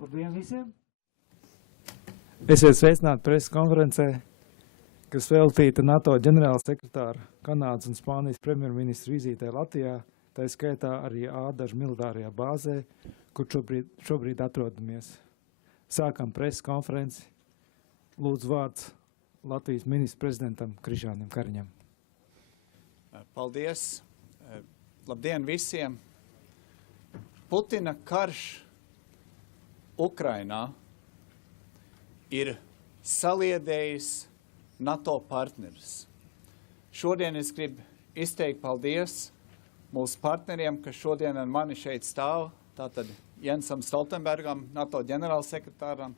Labdien visiem! Esiet sveicināti preses konferencē, kas veltīta NATO ģenerāla sekretāra, Kanādas un Spānijas premjerministra vizītē Latvijā, tā skaitā arī Ādažu militārajā bāzē, kur šobrīd atrodamies. Sākam preses konferenci. Lūdzu vārds Latvijas ministra prezidentam Krišjānam Kariņam. Paldies! Labdien visiem! Putina karš Ukrainā ir saliedējis NATO partnerus. Šodien es gribu izteikt paldies mūsu partneriem, kas šodien ar mani šeit stāv, tātad Jensam Stoltenbergam, NATO ģenerālsekretāram,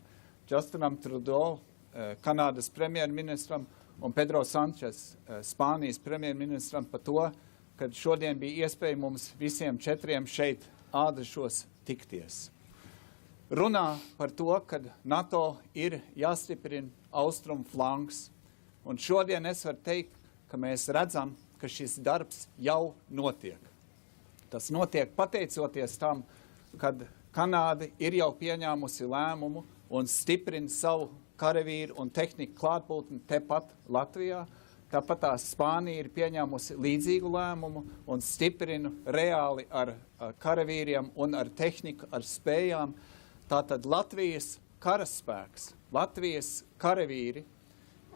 Justinam Trudeau, Kanādas premjerministram un Pedro Sánchez, Spānijas premjerministram par to, ka šodien bija iespēja mums visiem četriem šeit Ādašos tikties. Runā par to, ka NATO ir jāstiprina austrumu flanks, un šodien es varu teikt, ka mēs redzam, ka šis darbs jau notiek. Tas notiek pateicoties tam, kad Kanāda ir jau pieņēmusi lēmumu un stiprina savu karavīru un tehniku klātbūtni tepat Latvijā. Tāpat Spānija ir pieņēmusi līdzīgu lēmumu un stiprina reāli ar karavīriem un ar tehniku, ar spējām. Tātad Latvijas karaspēks, Latvijas karavīri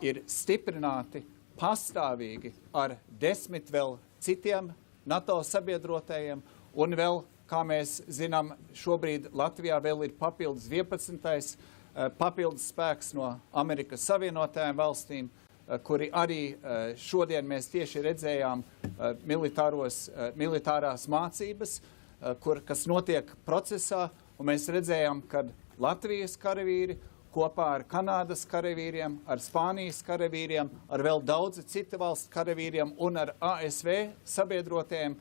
ir stiprināti pastāvīgi ar 10 vēl citiem NATO sabiedrotajiem, un vēl, kā mēs zinām, šobrīd Latvijā vēl ir papildus 11. Papildus spēks no Amerikas Savienotajām valstīm, kuri arī šodien mēs tieši redzējām militārās mācības, kas notiek procesā, un mēs redzējām, ka Latvijas karavīri kopā ar Kanādas karavīriem, ar Spānijas karavīriem, ar vēl daudzi citu valstu karavīriem un ar ASV sabiedrotajiem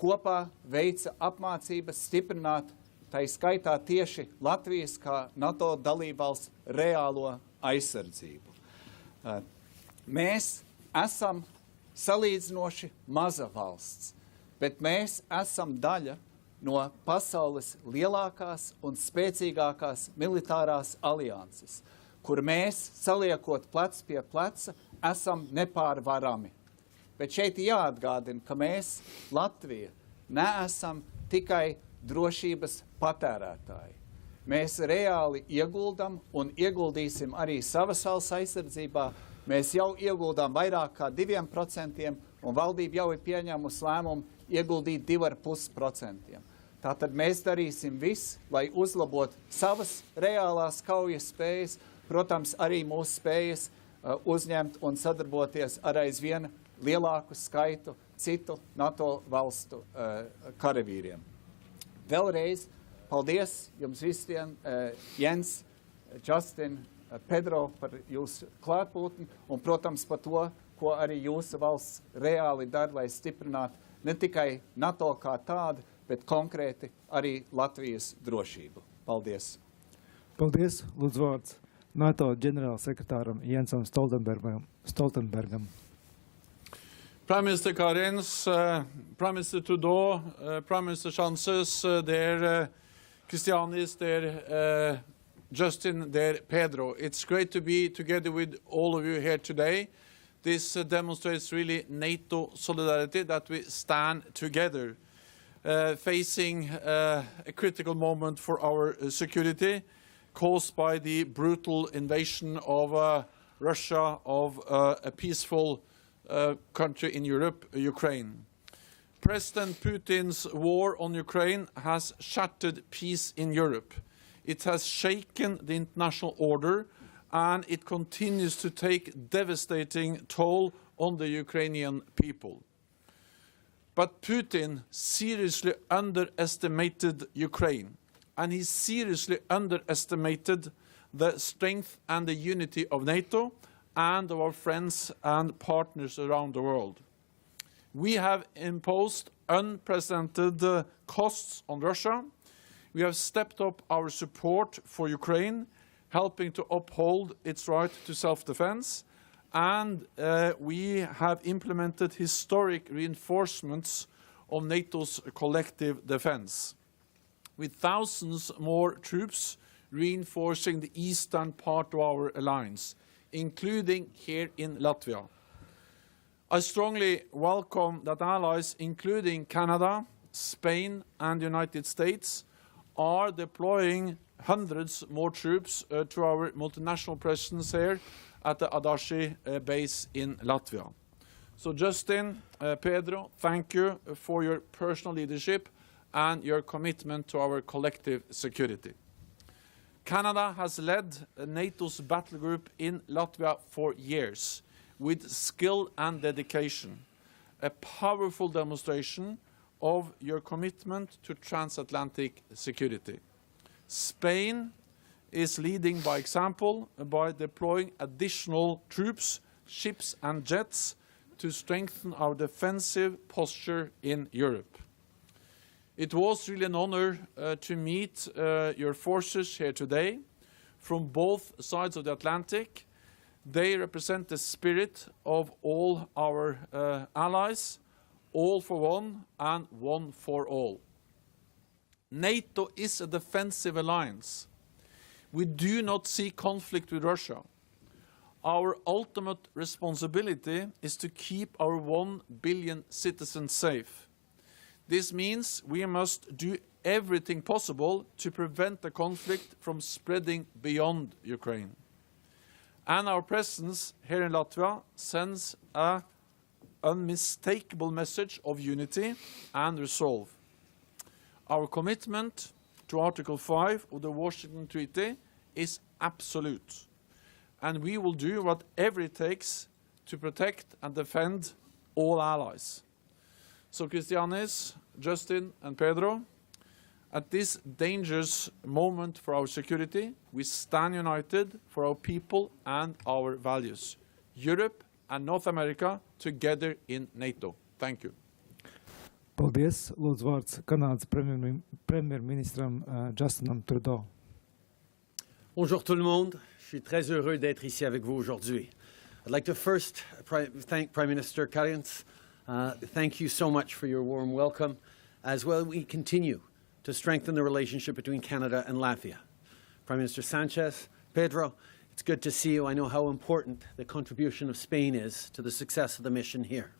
kopā veica apmācības stiprināt, tā skaitā tieši Latvijas kā NATO dalībvalsts reālo aizsardzību. Mēs esam salīdzinoši maza valsts, bet mēs esam daļa no pasaules lielākās un spēcīgākās militārās alianses, kur mēs, saliekot plec pie pleca, esam nepārvarami. Bet šeit jāatgādina, ka mēs, Latvija, neesam tikai drošības patērētāji. Mēs reāli ieguldam un ieguldīsim arī savas valsts aizsardzībā. Mēs jau ieguldām vairāk kā 2%, un valdība jau ir pieņēmusi lēmumu ieguldīt 2,5%. Tātad mēs darīsim visu, lai uzlabotu savas reālās kaujas spējas, protams, arī mūsu spējas uzņemt un sadarboties ar aizvien lielāku skaitu citu NATO valstu karavīriem. Vēlreiz paldies jums visiem, Jens, Justin, Pedro, par jūsu klātbūtni un, protams, par to, ko arī jūsu valsts reāli dara, lai stiprinātu ne tikai NATO kā tādu, bet konkrēti arī Latvijas drošību. Paldies! Paldies! Lūdzu vārds NATO ģenerāla sekretāram Jensam Stoltenbergam. Prime Minister Karins, Prime Minister Trudeau, Prime Minister Sánchez, Christianis, Justin, Pedro. It's great to be together with all of you here today. This demonstrates really NATO solidarity, that we stand together. Facing a critical moment for our security caused by the brutal invasion of Russia of a peaceful country in Europe, Ukraine. President Putin's war on Ukraine has shattered peace in Europe. It has shaken the international order, and it continues to take devastating toll on the Ukrainian people. But Putin seriously underestimated Ukraine, and he seriously underestimated the strength and the unity of NATO and of our friends and partners around the world. We have imposed unprecedented costs on Russia. We have stepped up our support for Ukraine, helping to uphold its right to self-defense, and we have implemented historic reinforcements of NATO's collective defense, with thousands more troops reinforcing the eastern part of our alliance, including here in Latvia. I strongly welcome that allies, including Canada, Spain, and the United States, are deploying hundreds more troops to our multinational presence here at the Adashi base in Latvia. So Justin, Pedro, thank you for your personal leadership and your commitment to our collective security. Canada has led NATO's battle group in Latvia for years with skill and dedication, a powerful demonstration of your commitment to transatlantic security. Spain is leading by example by deploying additional troops, ships and jets to strengthen our defensive posture in Europe. It was really an honor to meet your forces here today from both sides of the Atlantic. They represent the spirit of all our allies, all for one and one for all. NATO is a defensive alliance. We do not see conflict with Russia. Our ultimate responsibility is to keep our 1 billion citizens safe. This means we must do everything possible to prevent the conflict from spreading beyond Ukraine. And our presence here in Latvia sends an unmistakable message of unity and resolve. Our commitment to Article 5 of the Washington Treaty is absolute, and we will do whatever it takes to protect and defend all allies. So Christianis, Justin and Pedro, at this dangerous moment for our security, we stand united for our people and our values. Europe and North America together in NATO. Thank you. Paldies. Lūdzu vārds Kanādas premjerministram Justinam Trudeau. Bonjour tout le monde. Je suis très heureux d'être ici avec vous aujourd'hui. I'd like to first thank Prime Minister Karins. Thank you so much for your warm welcome. As well, we continue to strengthen the relationship between Canada and Latvia. Prime Minister Sánchez, Pedro, it's good to see you. I know how important the contribution of Spain is to the success of the mission here.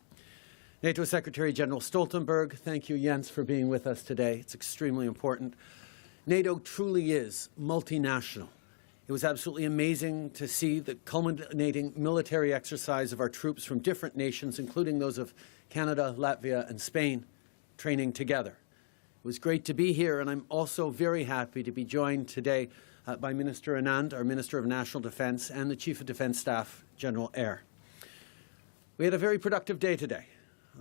NATO Secretary General Stoltenberg, thank you, Jens, for being with us today. It's extremely important. NATO truly is multinational. It was absolutely amazing to see the culminating military exercise of our troops from different nations, including those of Canada, Latvia, and Spain, training together. It was great to be here, and I'm also very happy to be joined today by Minister Anand, our Minister of National Defence, and the Chief of Defence Staff, General Eyre. We had a very productive day today.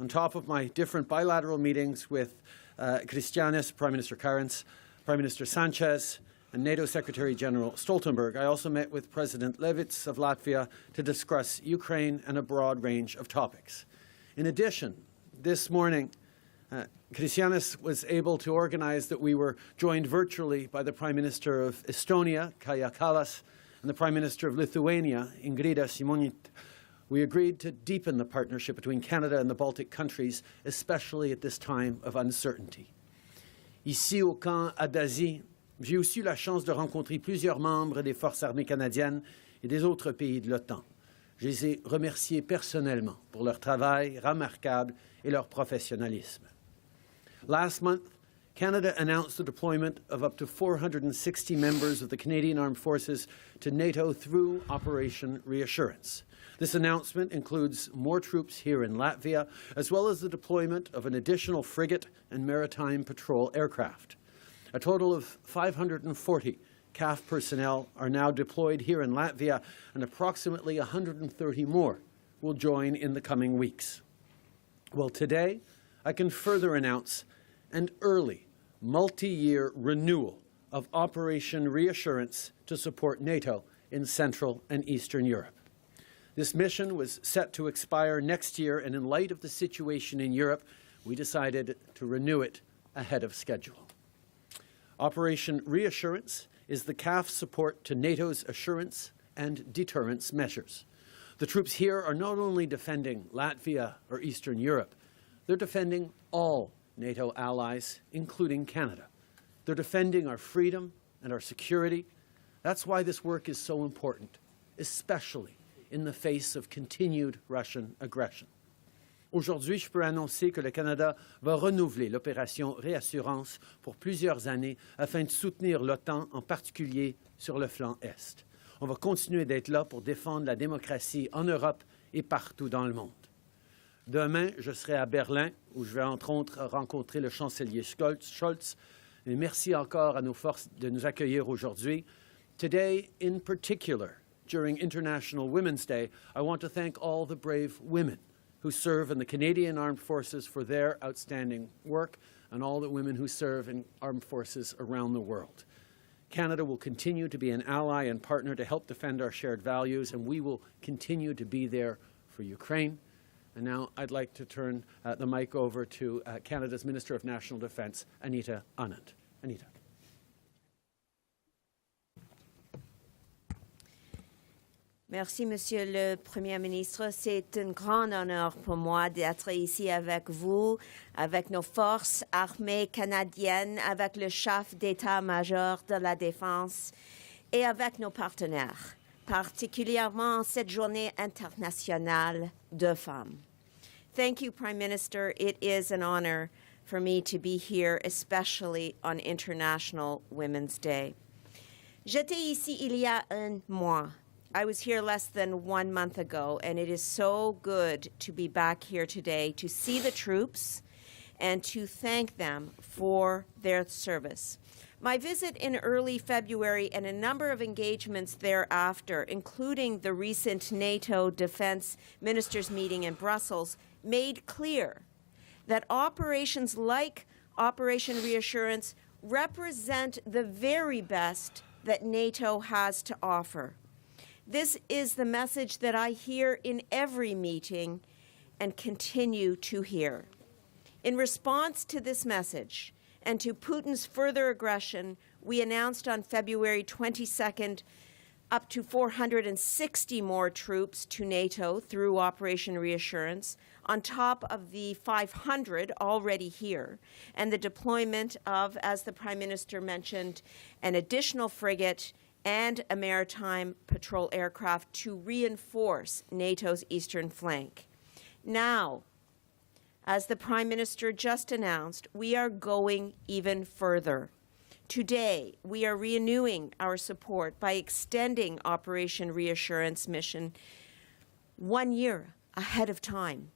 On top of my different bilateral meetings with Christianis, Prime Minister Karins, Prime Minister Sánchez, and NATO Secretary General Stoltenberg, I also met with President Levits of Latvia to discuss Ukraine and a broad range of topics. In addition, this morning, Christianis was able to organize that we were joined virtually by the Prime Minister of Estonia, Kaja Kallas, and the Prime Minister of Lithuania, Ingrida Šimonytė. We agreed to deepen the partnership between Canada and the Baltic countries, especially at this time of uncertainty. Ici au camp Adazi, j'ai aussi eu la chance de rencontrer plusieurs membres des forces armées canadiennes et des autres pays de l'OTAN. Je les ai remerciés personnellement pour leur travail remarquable et leur professionnalisme. Last month, Canada announced the deployment of up to 460 members of the Canadian Armed Forces to NATO through Operation Reassurance. This announcement includes more troops here in Latvia, as well as the deployment of an additional frigate and maritime patrol aircraft. A total of 540 CAF personnel are now deployed here in Latvia, and approximately 130 more will join in the coming weeks. Well, today, I can further announce an early, multi-year renewal of Operation Reassurance to support NATO in Central and Eastern Europe. This mission was set to expire next year, and in light of the situation in Europe, we decided to renew it ahead of schedule. Operation Reassurance is the CAF support to NATO's assurance and deterrence measures. The troops here are not only defending Latvia or Eastern Europe, they're defending all NATO allies, including Canada. They're defending our freedom and our security. That's why this work is so important, especially in the face of continued Russian aggression. Aujourd'hui, je peux annoncer que le Canada va renouveler l'opération Réassurance pour plusieurs années afin de soutenir l'OTAN, en particulier sur le flanc Est. On va continuer d'être là pour défendre la démocratie en Europe et partout dans le monde. Demain, je serai à Berlin, où je vais entre autres rencontrer le chancelier Scholz. Et merci encore à nos forces de nous accueillir aujourd'hui. Today, in particular, during International Women's Day, I want to thank all the brave women who serve in the Canadian Armed Forces for their outstanding work, and all the women who serve in armed forces around the world. Canada will continue to be an ally and partner to help defend our shared values, and we will continue to be there for Ukraine. And now I'd like to turn the mic over to Canada's Minister of National Defence, Anita Anand. Anita. Merci, Monsieur le Premier ministre. C'est un grand honneur pour moi d'être ici avec vous, avec nos forces armées canadiennes, avec le chef d'état-major de la Défense et avec nos partenaires, particulièrement cette journée internationale de femmes. Thank you, Prime Minister. It is an honor for me to be here, especially on International Women's Day. J'étais ici il y a un mois. I was here less than 1 month ago, and it is so good to be back here today to see the troops and to thank them for their service. My visit in early February and a number of engagements thereafter, including the recent NATO Defense Ministers meeting in Brussels, made clear that operations like Operation Reassurance represent the very best that NATO has to offer. This is the message that I hear in every meeting and continue to hear. In response to this message and to Putin's further aggression, we announced on February 22nd up to 460 more troops to NATO through Operation Reassurance, on top of the 500 already here, and the deployment of, as the Prime Minister mentioned, an additional frigate and a maritime patrol aircraft to reinforce NATO's eastern flank. Now, as the Prime Minister just announced, we are going even further. Today, we are renewing our support by extending Operation Reassurance mission 1 year ahead of time.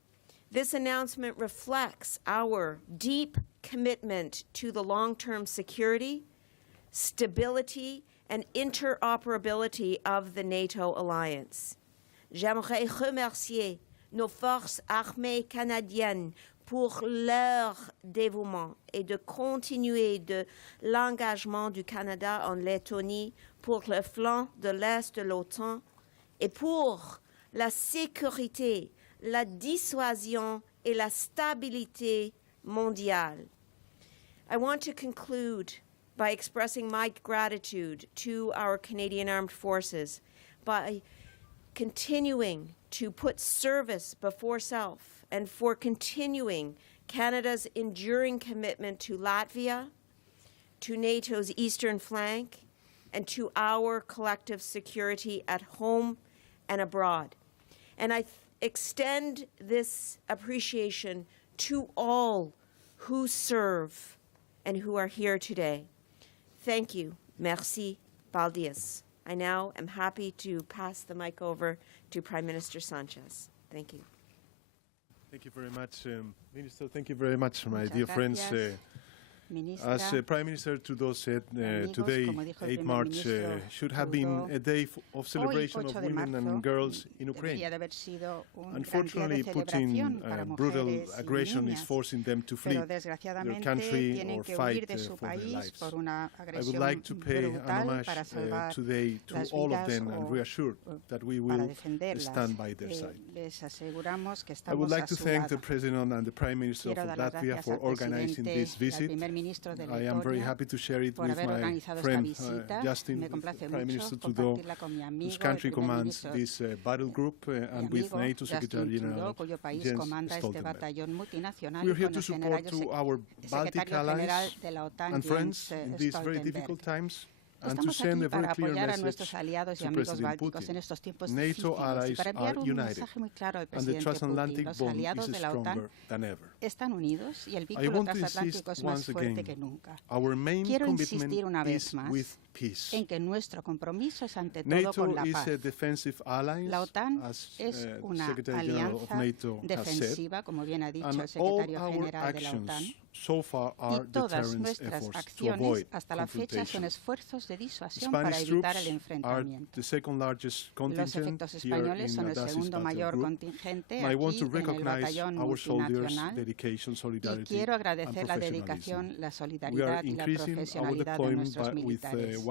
This announcement reflects our deep commitment to the long-term security, stability, and interoperability of the NATO alliance. J'aimerais remercier nos forces armées canadiennes pour leur dévouement et de continuer de l'engagement du Canada en Lettonie pour le flanc de l'Est de l'OTAN et pour la sécurité, la dissuasion et la stabilité mondiale. I want to conclude by expressing my gratitude to our Canadian Armed Forces by continuing to put service before self and for continuing Canada's enduring commitment to Latvia, to NATO's eastern flank, and to our collective security at home and abroad. And I extend this appreciation to all who serve and who are here today. Thank you. Merci. Baldias. I now am happy to pass the mic over to Prime Minister Sánchez. Thank you. Thank you very much, Minister. Thank you very much, my Muchas dear friends. gracias, As Ministra. Prime Minister, today, Amigos, today, como dijo el 8 primer March, ministro should have been Trudeau, a day of celebration Hoy, of 8 de women marzo, and girls in Ukraine. debería de haber sido un gran día Unfortunately, de Putin celebración para brutal mujeres y aggression is niñas, forcing them to flee pero their desgraciadamente country tienen or que fight huir de su for their país lives. por una I would agresión like to pay an brutal homage para salvar today to las all of vidas them and o reassure that we para will defenderlas. stand by their side. Les aseguramos que I would estamos like a to su thank the lado. President and the Prime Minister Quiero of dar las Latvia gracias for al organizing presidente this y al visit primer ministro de I am very Letonia happy to share it por with haber my organizado esta friend visita. Justin, Me complace Prime mucho Minister Trudeau, compartirla con mi amigo, whose el country primer commands ministro this battle group, and mi with amigo NATO Secretary Justin General Trudeau, cuyo país Jens comanda este Stoltenberg. batallón multinacional, We y are here con to el support to our Baltic secretario general allies de la OTAN, and friends Jens in these very Stoltenberg. difficult times, and to Estamos send aquí a very para clear apoyar a message nuestros aliados y to amigos President bálticos Putin. en estos tiempos NATO difíciles y allies para enviar are un united, mensaje muy claro al and the presidente Putin. transatlantic Los bond aliados is de la OTAN stronger than ever. están unidos y el I vínculo want to insist transatlántico es más once fuerte again, que nunca. our main Quiero commitment insistir una vez is más with peace. en que nuestro compromiso es ante todo NATO con la is paz. a defensive alliance, La OTAN as es una Secretary General of alianza NATO has said, defensiva, como bien ha dicho and el all secretario our general de la OTAN, actions so far are y todas deterrence nuestras efforts to acciones avoid hasta la fecha son confrontation. esfuerzos de disuasión para Spanish evitar el troops are enfrentamiento. the second largest Los contingent efectos here españoles in son el Adassis segundo battle mayor group. contingente And I want aquí to en el recognize batallón our soldiers' multinacional dedication, y solidarity, quiero and agradecer la professionalism. dedicación, la We are solidaridad y la increasing our profesionalidad de deployment nuestros with militares.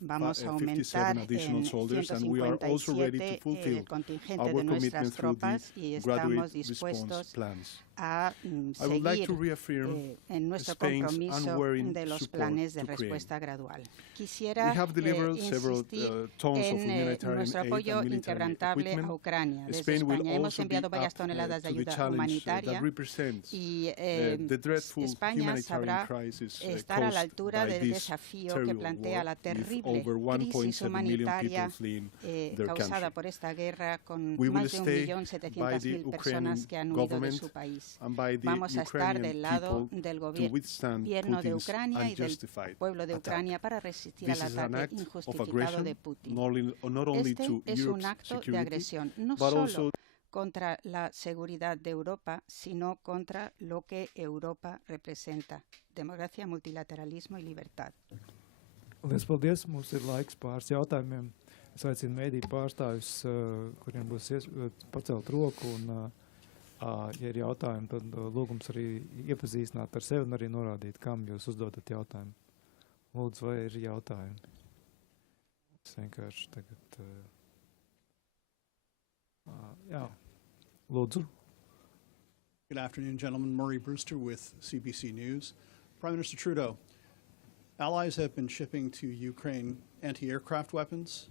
Vamos a 157 aumentar additional en soldiers, and we are also ready to 157 fulfill el contingente our de nuestras commitment through tropas the y graduate estamos response dispuestos plans. a I would like to seguir reaffirm en nuestro Spain's compromiso unwavering de los support planes de to Ukraine. respuesta gradual. We Quisiera have delivered several insistir tons of en humanitarian nuestro aid apoyo and military inquebrantable equipment. a Ucrania. Desde Spain will España hemos also be enviado varias up toneladas de to the ayuda challenge humanitaria that represents y the dreadful España humanitarian sabrá crisis estar a la caused altura by del this desafío que terrible plantea war, la with terrible over crisis 1.7 million humanitaria people fleeing their causada country. por esta guerra, con We will más de stay 1.700.000 by the personas que han Ukrainian huido de su government país. and by the Vamos a estar Ukrainian del lado people del to withstand gobierno de Putin's Ucrania y del unjustified pueblo de attack. Ucrania para resistir This al is an ataque act of injustificado aggression, de Putin. not only Este to es un Europe's acto de security, agresión, no but solo also contra la seguridad de Europa, sino contra lo que Europa representa: democracia, multilateralismo y libertad. Liels paldies! Mums ir laiks pāris jautājumiem. Es aicinu mēdīju pārstāvjus, kuriem būs pacelt roku, un, ja ir jautājumi, tad lūgums arī iepazīstināt ar sevi un arī norādīt, kam jūs uzdodat jautājumu. Lūdzu, vai ir jautājumi? Es vienkārši tagad... jā, lūdzu. Good afternoon, gentlemen. Murray Brewster with CBC News. Prime Minister Trudeau, allies have been shipping to Ukraine anti-aircraft weapons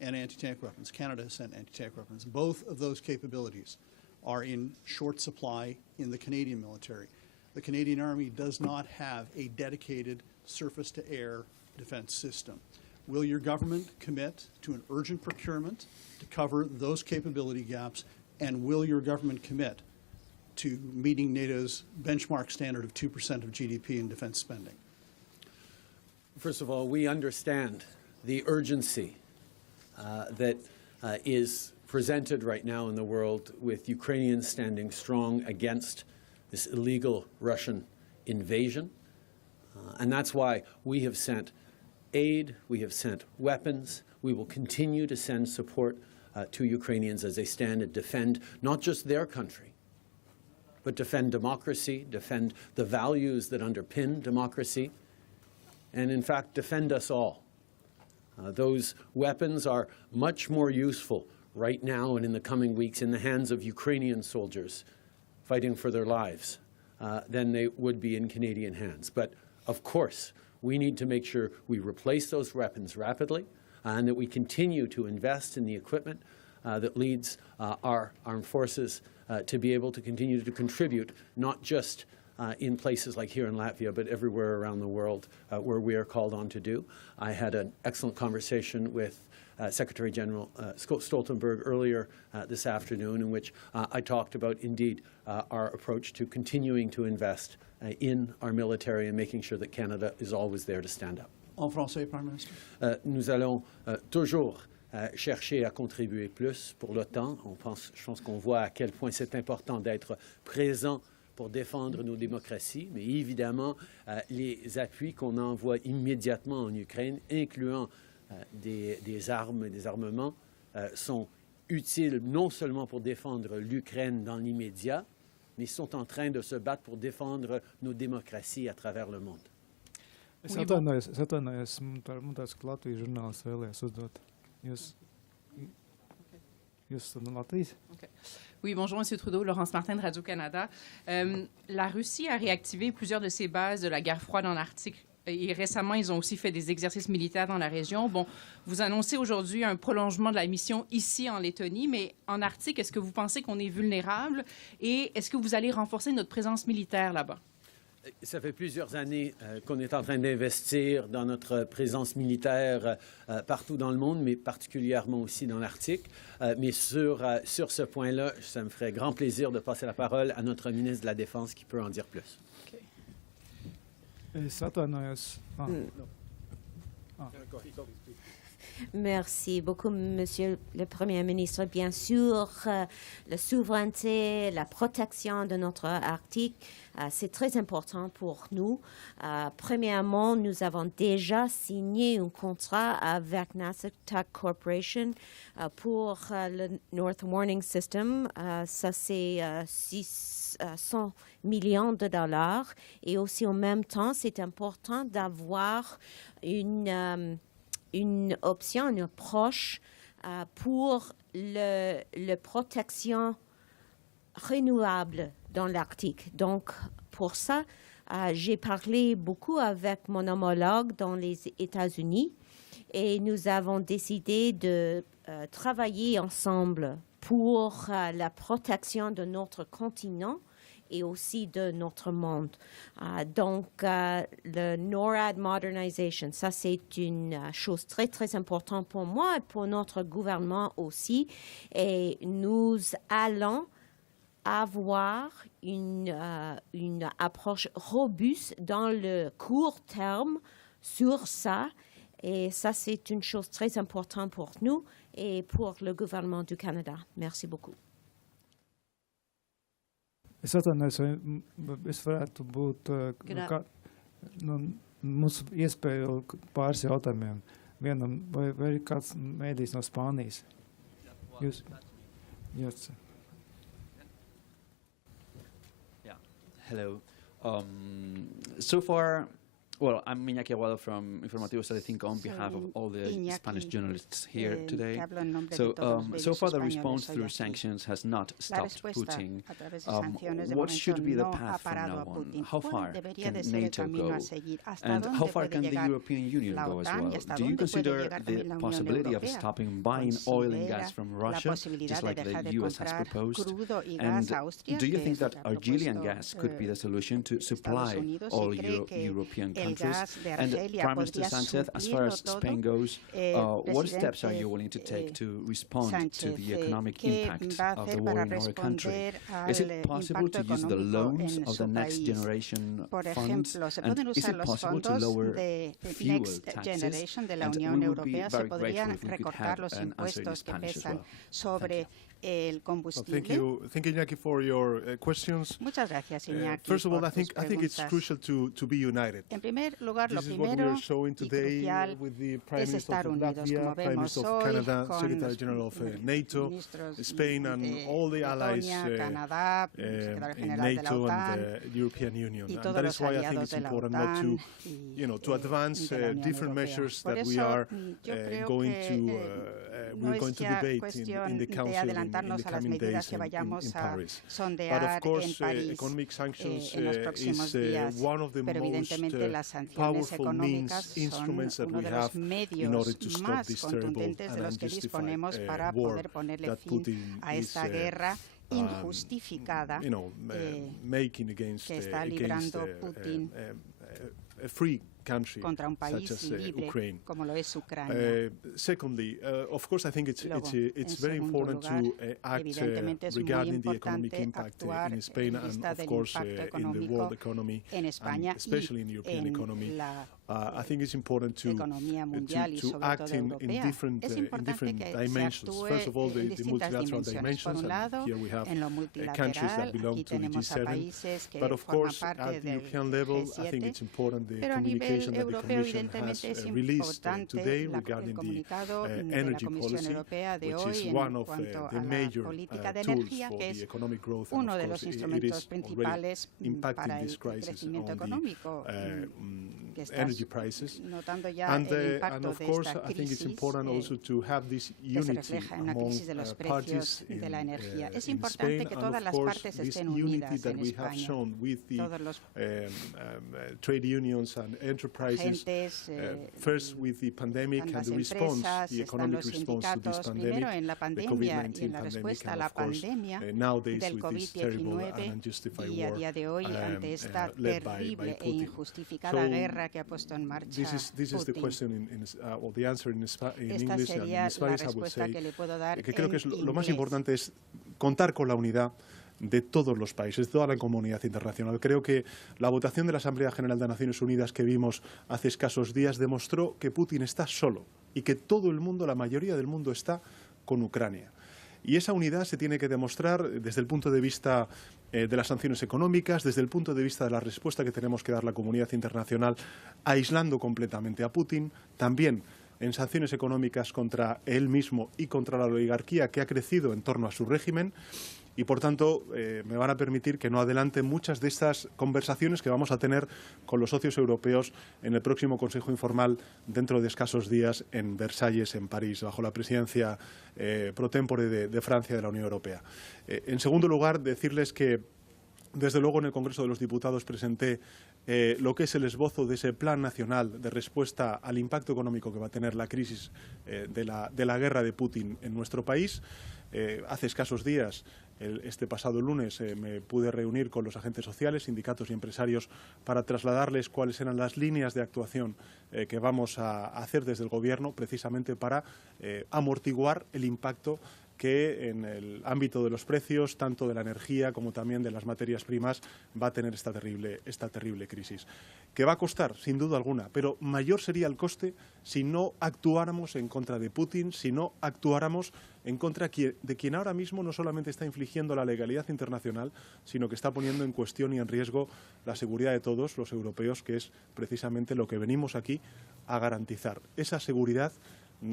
and anti-tank weapons. Canada has sent anti-tank weapons. Both of those capabilities are in short supply in the Canadian military. The Canadian Army does not have a dedicated surface-to-air defense system. Will your government commit to an urgent procurement to cover those capability gaps, and will your government commit to meeting NATO's benchmark standard of 2% of GDP in defense spending? First of all, we understand the urgency that is presented right now in the world, with Ukrainians standing strong against this illegal Russian invasion. And that's why we have sent aid, we have sent weapons, we will continue to send support to Ukrainians as they stand and defend not just their country, but defend democracy, defend the values that underpin democracy, and in fact defend us all. Those weapons are much more useful right now and in the coming weeks in the hands of Ukrainian soldiers fighting for their lives than they would be in Canadian hands. But of course, we need to make sure we replace those weapons rapidly and that we continue to invest in the equipment that leads our armed forces to be able to continue to contribute, not just in places like here in Latvia, but everywhere around the world where we are called on to do. I had an excellent conversation with Secretary General Stoltenberg earlier this afternoon, in which I talked about, indeed, our approach to continuing to invest in our military and making sure that Canada is always there to stand up. En français, Prime Minister. Nous allons toujours chercher à contribuer plus pour l'OTAN. Je pense qu'on voit à quel point c'est important d'être présent pour défendre nos démocraties, mais évidemment, les appuis qu'on envoie immédiatement en Ukraine, incluant des armes et des armements, sont utiles non seulement pour défendre l'Ukraine dans l'immédiat, mais sont en train de se battre pour défendre nos démocraties à travers le monde. Es atvainojos, man tāds, ka Latvijas žurnālists vēlējās uzdot. Jūs esat no Latvijas? Okay. Oui, bonjour, M. Trudeau. Laurence Martin de Radio-Canada. La Russie a réactivé plusieurs de ses bases de la guerre froide en Arctique. Et récemment, ils ont aussi fait des exercices militaires dans la région. Bon, vous annoncez aujourd'hui un prolongement de la mission ici en Lettonie, mais en Arctique, est-ce que vous pensez qu'on est vulnérable? Et est-ce que vous allez renforcer notre présence militaire là-bas? Ça fait plusieurs années qu'on est en train d'investir dans notre présence militaire partout dans le monde, mais particulièrement aussi dans l'Arctique. Mais sur ce point-là, ça me ferait grand plaisir de passer la parole à notre ministre de la Défense qui peut en dire plus. Es atvainojos. Merci beaucoup, Monsieur le Premier ministre. Bien sûr, la souveraineté, la protection de notre Arctique, c'est très important pour nous. Premièrement, nous avons déjà signé un contrat avec NASA Corporation pour le North Warning System. Ça, c'est 600 millions de dollars. Et aussi, en même temps, c'est important d'avoir une option, une approche pour la protection renouvelable dans l'Arctique. Donc, pour ça, j'ai parlé beaucoup avec mon homologue dans les États-Unis et nous avons décidé de travailler ensemble pour la protection de notre continent et aussi de notre monde. Donc, le NORAD Modernization, ça c'est une chose très, très importante pour moi et pour notre gouvernement aussi. Et nous allons avoir une approche robuste dans le court terme sur ça. Et ça, c'est une chose très importante pour nous et pour le gouvernement du Canada. Merci beaucoup. Es atvainojos, vai es varētu būt mūsu iespēju pāris jautājumiem. Vienam, vai ir kāds mēdījis no Spānijas? Jūs? Yes. Yeah. Hello. So far, well, I'm Iñaki Aguado from Informativos, I think, on behalf of all the Spanish journalists here today. So far, the response through sanctions has not stopped Putin. What should be the path from now on? How far can NATO go? And how far can the European Union go as well? Do you consider the possibility of stopping buying oil and gas from Russia, just like the U.S. has proposed? And do you think that Algerian gas could be the solution to supply all European countries? And Prime Minister Sánchez, as far as Spain goes, what steps are you willing to take to respond to the economic impact of the war in our country? Is it possible to use the loans of the Next Generation funds? And is it possible to lower fuel taxes? And we would be very grateful if we could have an answer in Spanish as well. Thank you. El combustible. Thank you, Iñaki, for your questions. Muchas gracias, Iñaki. First of all, I think it's crucial to be united. En primer lugar, lo This is what we primero are showing today with the Prime es Minister estar of unidos, Latvia, como Prime vemos Minister of hoy, Canada, con Secretary los General of NATO, ministros Spain, and all the allies Letonia, Canadá, Secretario in General de la NATO OTAN, and the European Union. y And todos that los is why I think aliados it's de la important not OTAN to, to advance de la Unión different Europea. measures Por that we eso, are yo creo going que, to no we're going es to ya debate cuestión in the de Council in adelantarnos the a las coming medidas days que in vayamos a Paris. But sondear of course, en París economic sanctions en los próximos is días, one of the pero most evidentemente las sanciones powerful means, económicas son instruments that uno we de los have in medios order to stop más this terrible contundentes de and los que unjustified disponemos para war poder ponerle that fin Putin a esta is guerra injustificada making against que está librando Putin a free country contra un such país as libre Ukraine. como lo es Ucrania. Secondly, of course, I think it's en very segundo important lugar, to act evidentemente es muy regarding the economic importante impact actuar in Spain en and vista of del course impacto in the económico world economy, en España and especially in the y European en economy. la I think it's important to economía mundial y sobre act todo in europea. different Es importante que se dimensions. actúe First of all, en the distintas multilateral dimensiones. Por dimensions, un lado, and here we have en lo countries that multilateral, belong aquí to the tenemos a G7. países que But of forman course, parte at the del European level, I think G7. it's important the Pero a nivel communication that the europeo, Commission has evidentemente, es released importante today el regarding the comunicado de la energy Comisión policy, Europea de which hoy is en one of cuanto the a la major política de tools energía, for que the es economic growth. And uno of de los course, it instrumentos is already principales impacting para el this crisis crecimiento on económico. energy prices. notando ya And el impacto of de course, esta I think it's crisis important also to have this que se unity refleja en una among crisis de los parties precios de la energía. Es in importante Spain, que and todas of las course partes this estén unity unidas that en we have España. shown with the Todos los trade unions and enterprises, agentes, first with the pandemic están and the las response, empresas, the están economic los response to this sindicatos, primero en la pandemic, the pandemia y COVID-19 en la pandemic, respuesta a and la of course pandemia nowadays del with this terrible and COVID-19 unjustified y a war día de hoy ante esta led by terrible e Putin. injustificada So guerra que ha puesto en marcha this is the Putin. question or the answer in Esta English, and in sería la Spanish I would respuesta say que le puedo dar que creo que es en lo más inglés. importante es contar con la unidad de todos los países, de toda la comunidad internacional. Creo que la votación de la Asamblea General de Naciones Unidas que vimos hace escasos días demostró que Putin está solo y que todo el mundo, la mayoría del mundo, está con Ucrania. Y esa unidad se tiene que demostrar desde el punto de vista de las sanciones económicas, desde el punto de vista de la respuesta que tenemos que dar la comunidad internacional, aislando completamente a Putin, también en sanciones económicas contra él mismo y contra la oligarquía que ha crecido en torno a su régimen. Y, por tanto, me van a permitir que no adelante muchas de estas conversaciones que vamos a tener con los socios europeos en el próximo Consejo Informal dentro de escasos días en Versalles, en París, bajo la presidencia pro tempore de Francia de la Unión Europea. En segundo lugar, decirles que, desde luego, en el Congreso de los Diputados presenté lo que es el esbozo de ese Plan Nacional de respuesta al impacto económico que va a tener la crisis de la guerra de Putin en nuestro país. Hace escasos días, este pasado lunes, me pude reunir con los agentes sociales, sindicatos y empresarios para trasladarles cuáles eran las líneas de actuación que vamos a hacer desde el Gobierno, precisamente para amortiguar el impacto que en el ámbito de los precios, tanto de la energía como también de las materias primas, va a tener esta terrible crisis. Que va a costar, sin duda alguna, pero mayor sería el coste si no actuáramos en contra de Putin, si no actuáramos en contra de quien ahora mismo no solamente está infringiendo la legalidad internacional, sino que está poniendo en cuestión y en riesgo la seguridad de todos los europeos, que es precisamente lo que venimos aquí a garantizar. Esa seguridad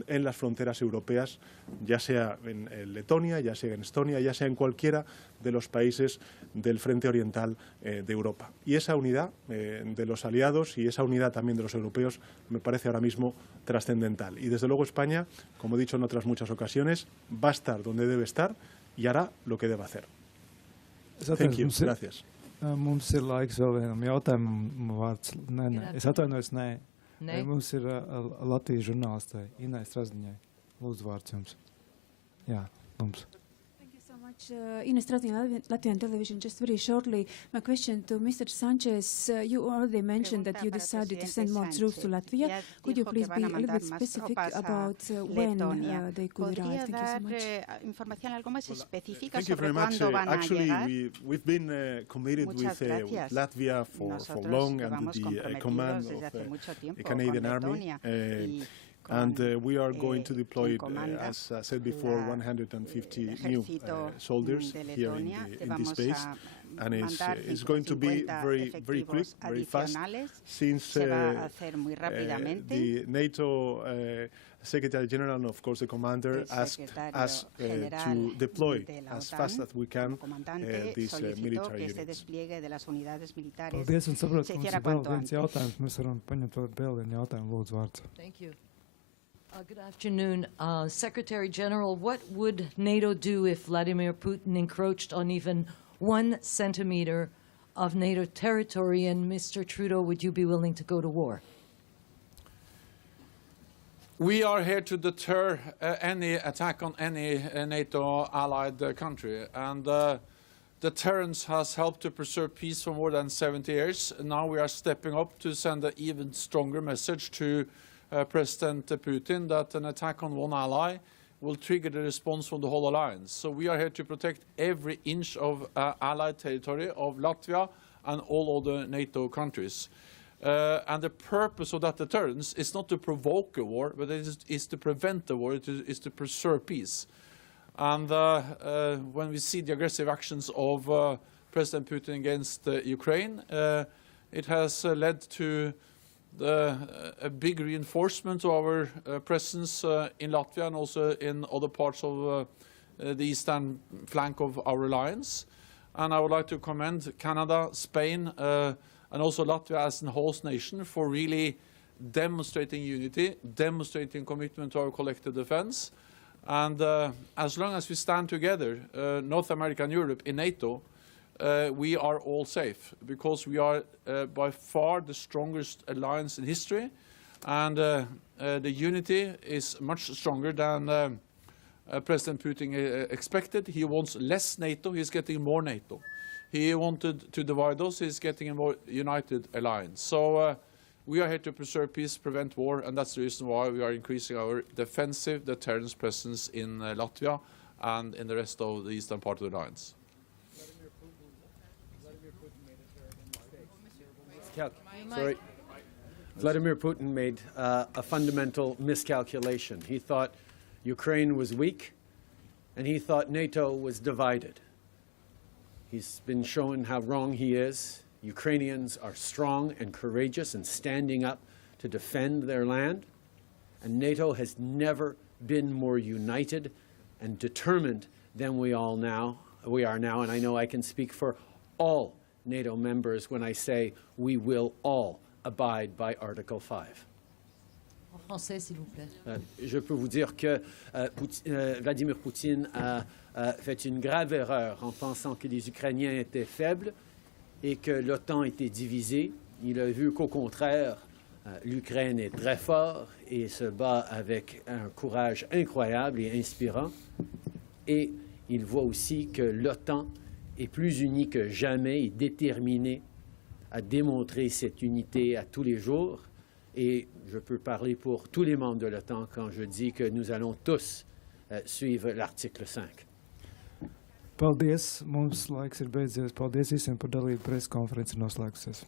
en las fronteras europeas, ya sea en Letonia, ya sea en Estonia, ya sea en cualquiera de los países del frente oriental de Europa. Y esa unidad de los aliados y esa unidad también de los europeos me parece ahora mismo trascendental. Y desde luego España, como he dicho en otras muchas ocasiones, va a estar donde debe estar y hará lo que debe hacer. Thank you. Gracias. Mums ir laiks vēl vienam jautājumam vārds. Nē. Es atvainojos, nē. Mums ir Latvijas žurnālistai Inai Strazdiņai. Lūdzu, vārds jums. Jā, mums. Thank you so much. Ines Strazdiņa, Latvian television. Just very shortly, my question to Mr. Sanchez. You already mentioned that you decided to send more troops to Latvia. Could you please be a little bit specific about when they could arrive? Thank you so much. Información algo más específica Thank you sobre very much. cuándo van a Actually, llegar. we've been committed with Latvia for long, and the command of the Canadian Army. And we are going to deploy, as I said before, 150 new soldiers here in this base. And it's going to be very quick, very fast, since the NATO Secretary General and, of course, the Commander asked us to deploy as fast as we can these military units. Paldies, un saprotu, ka mums ir vēl viens jautājums. Mēs varam paņemt vēl vienu jautājumu. Lūdzu, vārds. Thank you. Good afternoon. Secretary General, what would NATO do if Vladimir Putin encroached on even 1 centimeter of NATO territory? And Mr. Trudeau, would you be willing to go to war? We are here to deter any attack on any NATO allied country. And deterrence has helped to preserve peace for more than 70 years. Now we are stepping up to send an even stronger message to President Putin that an attack on one ally will trigger the response from the whole alliance. So we are here to protect every inch of allied territory of Latvia and all other NATO countries. And the purpose of that deterrence is not to provoke a war, but it is to prevent the war, it is to preserve peace. And when we see the aggressive actions of President Putin against Ukraine, it has led to a big reinforcement of our presence in Latvia and also in other parts of the eastern flank of our alliance. And I would like to commend Canada, Spain, and also Latvia as a host nation for really demonstrating unity, demonstrating commitment to our collective defense. And as long as we stand together, North America and Europe in NATO, we are all safe, because we are by far the strongest alliance in history, and the unity is much stronger than President Putin expected. He wants less NATO, he's getting more NATO. He wanted to divide us, he's getting a more united alliance. So we are here to preserve peace, prevent war, and that's the reason why we are increasing our defensive deterrence presence in Latvia and in the rest of the eastern part of the alliance. Vladimir Putin made a fundamental miscalculation. He thought Ukraine was weak, and he thought NATO was divided. He's been shown how wrong he is. Ukrainians are strong and courageous and standing up to defend their land, and NATO has never been more united and determined than we are now, and I know I can speak for all NATO members when I say we will all abide by Article 5. En français, s'il vous plaît. Je peux vous dire que Vladimir Poutine a fait une grave erreur en pensant que les Ukrainiens étaient faibles et que l'OTAN était divisée. Il a vu qu'au contraire, l'Ukraine est très forte et se bat avec un courage incroyable et inspirant. Et il voit aussi que l'OTAN est plus unie que jamais et déterminée à démontrer cette unité à tous les jours. Et je peux parler pour tous les membres de l'OTAN quand je dis que nous allons tous suivre l'article 5. Paldies, mums laiks ir beidzies. Paldies visiem par dalību, presa konferences noslēgusies.